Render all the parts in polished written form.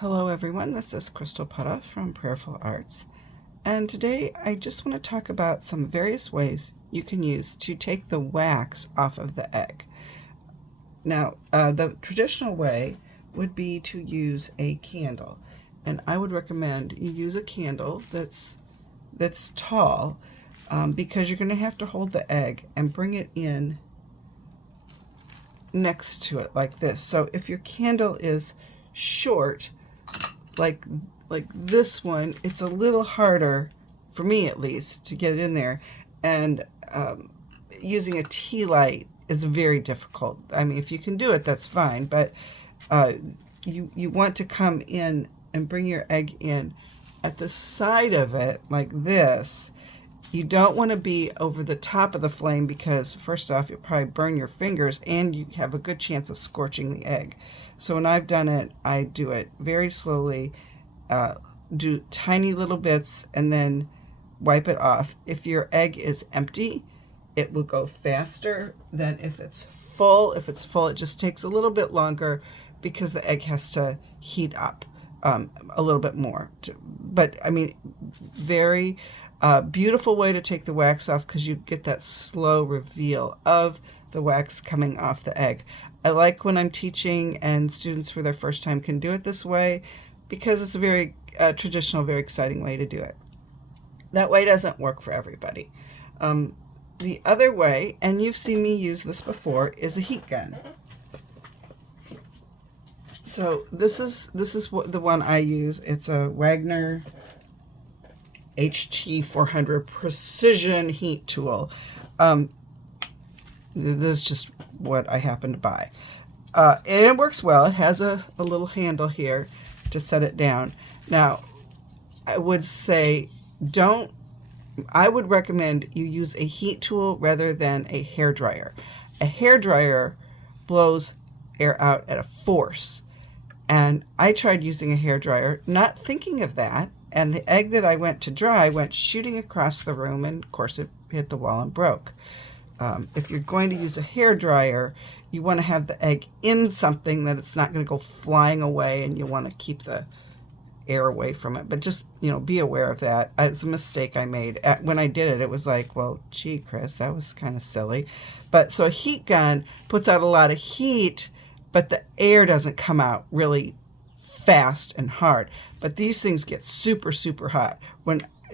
Hello everyone, this is Crystal Potthoff from Prayerful Arts, and today I just want to talk about some various ways you can use to take the wax off of the egg. Now, the traditional way would be to use a candle, and I would recommend you use a candle that's tall, because you're going to have to hold the egg and bring it in next to it like this. So if your candle is short, like this one, it's a little harder, for me at least, to get it in there, and using a tea light is very difficult. I mean, if you can do it, that's fine, but you want to come in and bring your egg in at the side of it like this. You don't want to be over the top of the flame, because first off, you'll probably burn your fingers and you have a good chance of scorching the egg. So when I've done it, I do it very slowly, do tiny little bits, and then wipe it off. If your egg is empty, it will go faster than if it's full. If it's full, it just takes a little bit longer because the egg has to heat up a little bit more. But I mean, very beautiful way to take the wax off, because you get that slow reveal of the wax coming off the egg. I like when I'm teaching and students for their first time can do it this way, because it's a very traditional, very exciting way to do it. That way doesn't work for everybody. The other way, and you've seen me use this before, is a heat gun. So this is what the one I use. It's a Wagner HT400 precision heat tool. This is just what I happen to buy. And it works well. It has a little handle here to set it down. Now, I would say I would recommend you use a heat tool rather than a hair dryer. A hair dryer blows air out at a force. And I tried using a hair dryer, not thinking of that, and the egg that I went to dry went shooting across the room, and of course it hit the wall and broke. If you're going to use a hair dryer, you want to have the egg in something that it's not going to go flying away, and you want to keep the air away from it. But just, be aware of that. It's a mistake I made. When I did it, it was like, well, gee, Chris, that was kind of silly. But so a heat gun puts out a lot of heat, but the air doesn't come out really fast and hard. But these things get super, super hot.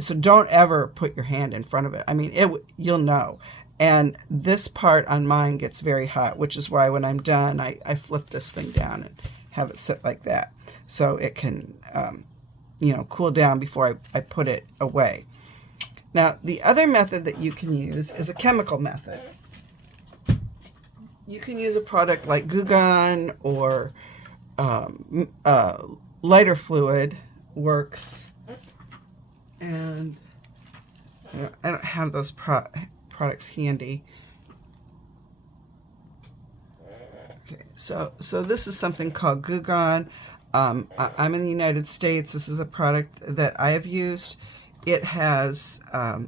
So don't ever put your hand in front of it. I mean, you'll know. And this part on mine gets very hot, which is why when I'm done, I flip this thing down and have it sit like that, so it can, cool down before I put it away. Now, the other method that you can use is a chemical method. You can use a product like Goo Gone, or lighter fluid works. And I don't have those products handy. Okay, so this is something called Goo Gone. I'm in the United States. This is a product that I have used. It has,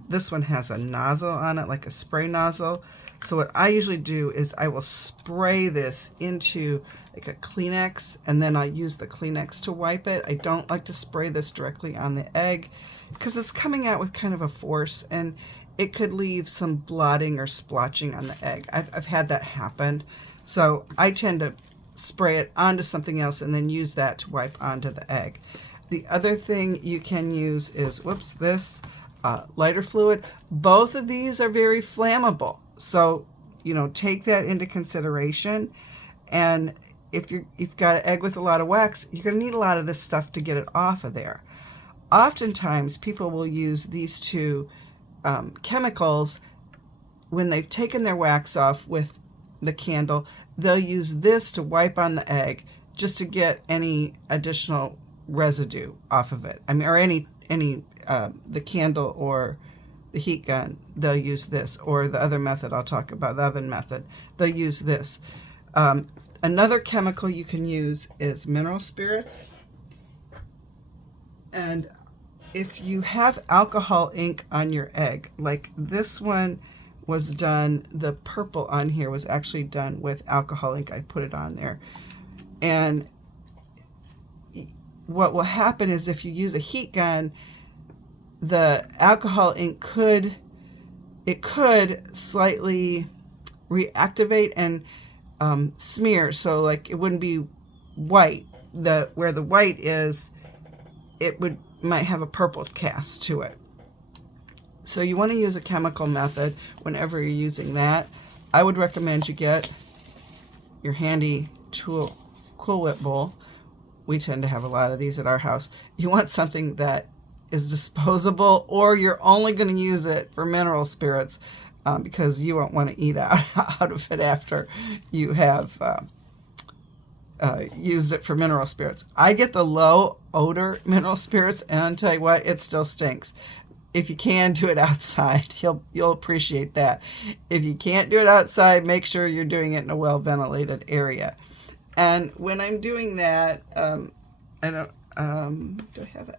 this one has a nozzle on it, like a spray nozzle. So what I usually do is I will spray this into like a Kleenex, and then I use the Kleenex to wipe it. I don't like to spray this directly on the egg, because it's coming out with kind of a force, and it could leave some blotting or splotching on the egg. I've had that happen. So I tend to spray it onto something else and then use that to wipe onto the egg. The other thing you can use is, this lighter fluid. Both of these are very flammable. So, take that into consideration. And if you've got an egg with a lot of wax, you're going to need a lot of this stuff to get it off of there. Oftentimes, people will use these two chemicals when they've taken their wax off with the candle. They'll use this to wipe on the egg just to get any additional residue off of it. I mean, or any the candle or the heat gun, they'll use this, or the other method I'll talk about, the oven method, they'll use this. Another chemical you can use is mineral spirits. And if you have alcohol ink on your egg, like this one was done, the purple on here was actually done with alcohol ink. I put it on there. And what will happen is if you use a heat gun, the alcohol ink could slightly reactivate and smear, so like it wouldn't be white. Where the white is, might have a purple cast to it. So you want to use a chemical method whenever you're using that. I would recommend you get your handy tool Cool Whip bowl. We tend to have a lot of these at our house. You want something that is disposable, or you're only going to use it for mineral spirits, because you won't want to eat out of it after you have used it for mineral spirits. I get the low odor mineral spirits, and I'll tell you what, it still stinks. If you can do it outside, you'll appreciate that. If you can't do it outside, make sure you're doing it in a well-ventilated area. And when I'm doing that, I don't, do I have it?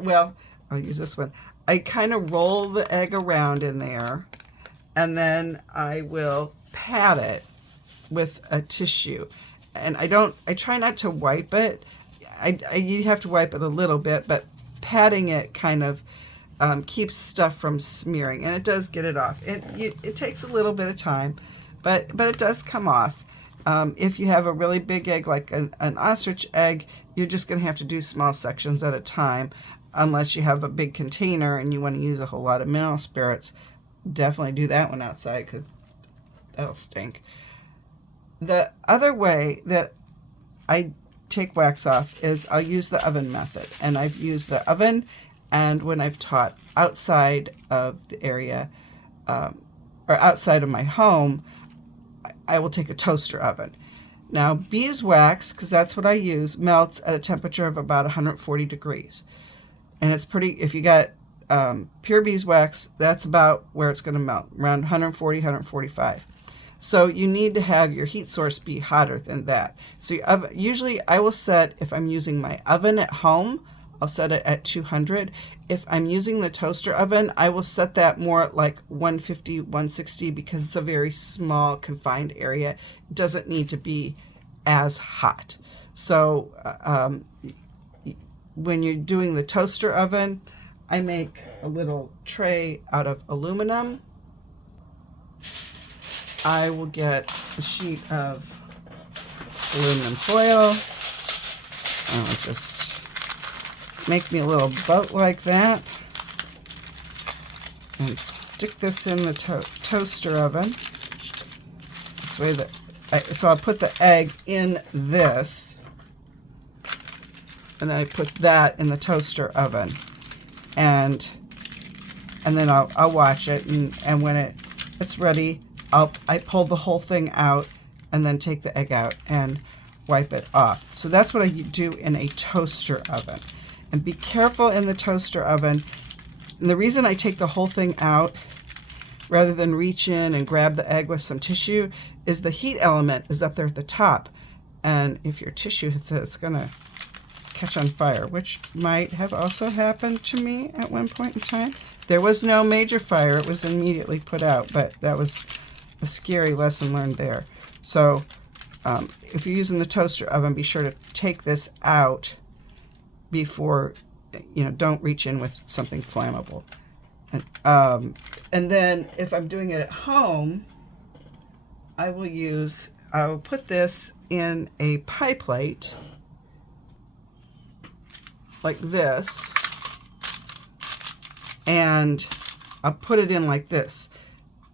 Well, I'll use this one. I kind of roll the egg around in there, and then I will pat it with a tissue. And I try not to wipe it. You have to wipe it a little bit, but patting it kind of keeps stuff from smearing, and it does get it off. It takes a little bit of time, but it does come off. If you have a really big egg, like an ostrich egg, you're just going to have to do small sections at a time, unless you have a big container and you want to use a whole lot of mineral spirits. Definitely do that one outside, because that'll stink. The other way that I take wax off is I'll use the oven method, and I've used the oven, and when I've taught outside of the area, or outside of my home, I will take a toaster oven. Now, beeswax, because that's what I use, melts at a temperature of about 140 degrees. And it's pretty, if you got pure beeswax, that's about where it's going to melt, around 140, 145. So you need to have your heat source be hotter than that. So usually I will set, if I'm using my oven at home, I'll set it at 200. If I'm using the toaster oven, I will set that more at like 150, 160, because it's a very small confined area. It doesn't need to be as hot. So when you're doing the toaster oven, I make a little tray out of aluminum. I will get a sheet of aluminum foil. I'll just make me a little boat like that and stick this in the toaster oven. This way so I'll put the egg in this, and then I put that in the toaster oven, and then I'll watch it, and when it's ready, I pull the whole thing out and then take the egg out and wipe it off. So that's what I do in a toaster oven. And be careful in the toaster oven. And the reason I take the whole thing out rather than reach in and grab the egg with some tissue is the heat element is up there at the top. And if your tissue hits it, it's going to catch on fire, which might have also happened to me at one point in time. There was no major fire. It was immediately put out, but that was a scary lesson learned there. So if you're using the toaster oven, be sure to take this out before, don't reach in with something flammable. And then if I'm doing it at home, I will put this in a pie plate like this, and I'll put it in like this.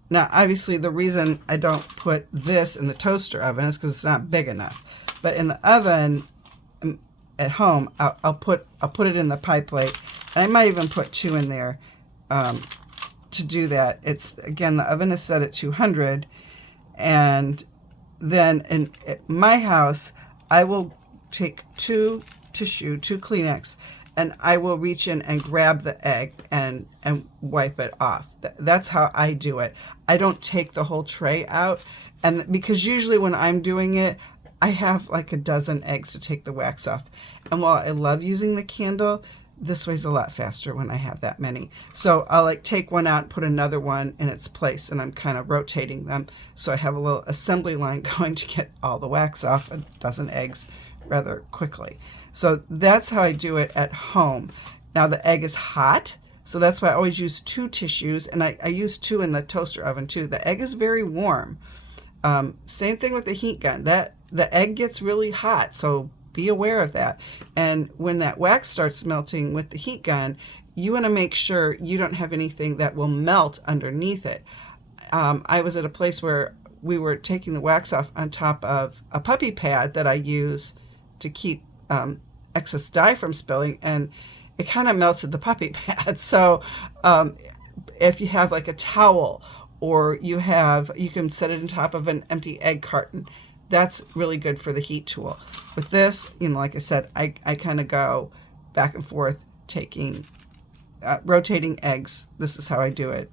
Now, obviously, the reason I don't put this in the toaster oven is because it's not big enough. But in the oven at home, I'll put it in the pie plate. And I might even put 2 in there to do that. Again, the oven is set at 200, and then in my house, I will take 2 Kleenex, and I will reach in and grab the egg and wipe it off. That's how I do it. I don't take the whole tray out, and because usually when I'm doing it, I have like a dozen eggs to take the wax off. And while I love using the candle, this way's a lot faster when I have that many. So I'll take one out and put another one in its place, and I'm kind of rotating them. So I have a little assembly line going to get all the wax off, a dozen eggs rather quickly. So that's how I do it at home. Now the egg is hot, so that's why I always use 2 tissues, and I use 2 in the toaster oven too. The egg is very warm. Same thing with the heat gun. The egg gets really hot, so be aware of that. And when that wax starts melting with the heat gun, you want to make sure you don't have anything that will melt underneath it. I was at a place where we were taking the wax off on top of a puppy pad that I use to keep excess dye from spilling, and it kind of melted the puppy pad. So if you have like a towel, or you can set it on top of an empty egg carton, that's really good for the heat tool. With this, like I said, I kind of go back and forth rotating eggs. This is how I do it.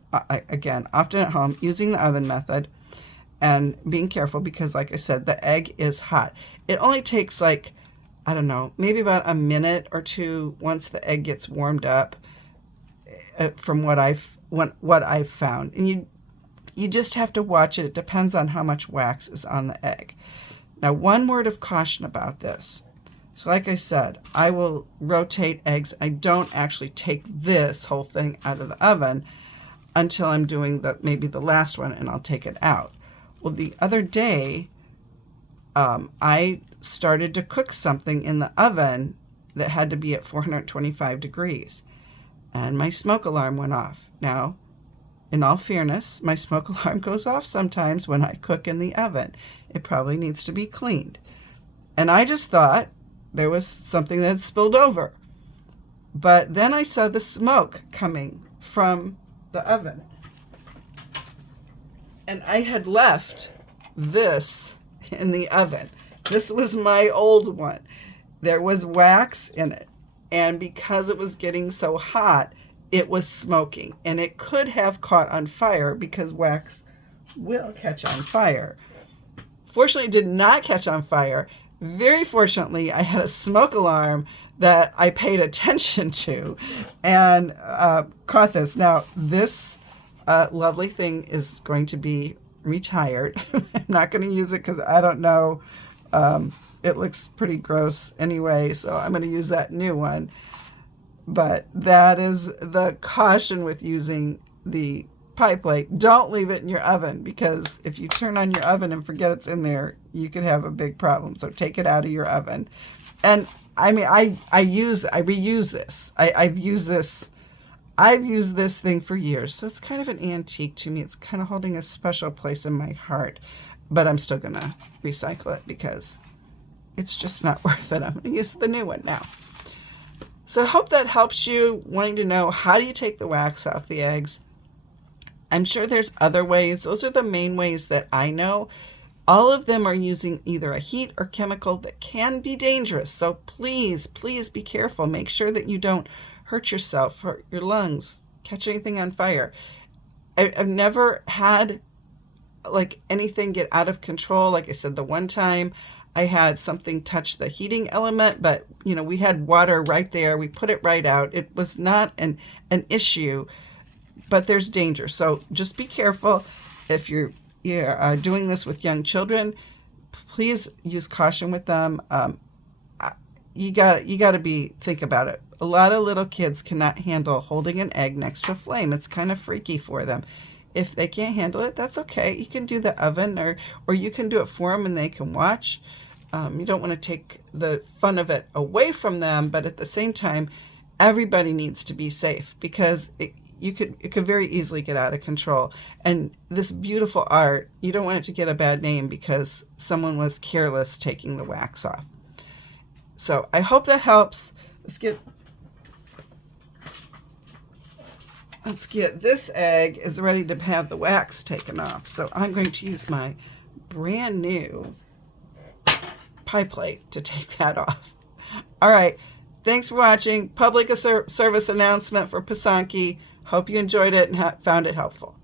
Again, often at home, using the oven method and being careful because, like I said, the egg is hot. It only takes like, I don't know, maybe about a minute or 2 once the egg gets warmed up, from what I've found. And you just have to watch it. It depends on how much wax is on the egg. Now, one word of caution about this. So like I said, I will rotate eggs. I don't actually take this whole thing out of the oven until I'm doing maybe the last one, and I'll take it out. Well, the other day, I started to cook something in the oven that had to be at 425 degrees, and my smoke alarm went off. Now, in all fairness, my smoke alarm goes off sometimes when I cook in the oven. It probably needs to be cleaned. And I just thought there was something that had spilled over. But then I saw the smoke coming from the oven. And I had left this in the oven. This was my old one. There was wax in it. And because it was getting so hot, it was smoking. And it could have caught on fire because wax will catch on fire. Fortunately, it did not catch on fire. Very fortunately, I had a smoke alarm that I paid attention to and caught this. Now, this lovely thing is going to be retired. I'm not going to use it because I don't know. It looks pretty gross anyway, so I'm going to use that new one. But that is the caution with using the pie plate. Don't leave it in your oven, because if you turn on your oven and forget it's in there, you could have a big problem. So take it out of your oven. And I mean, I reuse this. I've used this thing for years. So it's kind of an antique to me. It's kind of holding a special place in my heart, but I'm still going to recycle it because it's just not worth it. I'm going to use the new one now. So I hope that helps you wanting to know, how do you take the wax off the eggs? I'm sure there's other ways. Those are the main ways that I know. All of them are using either a heat or chemical that can be dangerous. So please, please be careful. Make sure that you don't hurt yourself, hurt your lungs, catch anything on fire. I've never had like anything get out of control. Like I said, the one time I had something touch the heating element, but we had water right there. We put it right out. It was not an issue. But there's danger, so just be careful. If you're doing this with young children, please use caution with them. You got to think about it. A lot of little kids cannot handle holding an egg next to a flame. It's kind of freaky for them. If they can't handle it, that's okay. You can do the oven, or you can do it for them and they can watch. You don't want to take the fun of it away from them, but at the same time, everybody needs to be safe, because it could very easily get out of control. And this beautiful art, you don't want it to get a bad name because someone was careless taking the wax off. So I hope that helps. Let's get this egg is ready to have the wax taken off. So I'm going to use my brand new pie plate to take that off. All right. Thanks for watching. Public service announcement for Pysanky. Hope you enjoyed it and found it helpful.